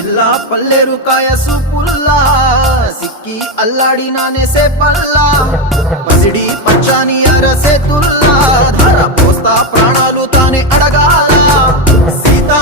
పిల్ల పల్లెరు కాయ సూపుల్లా సిక్కి అల్లాడినానే సే పల్లా పసిడి పచ్చాని అరసే తుల్లా ధర పోస్తా ప్రాణాలు తానే అడగాల సీతా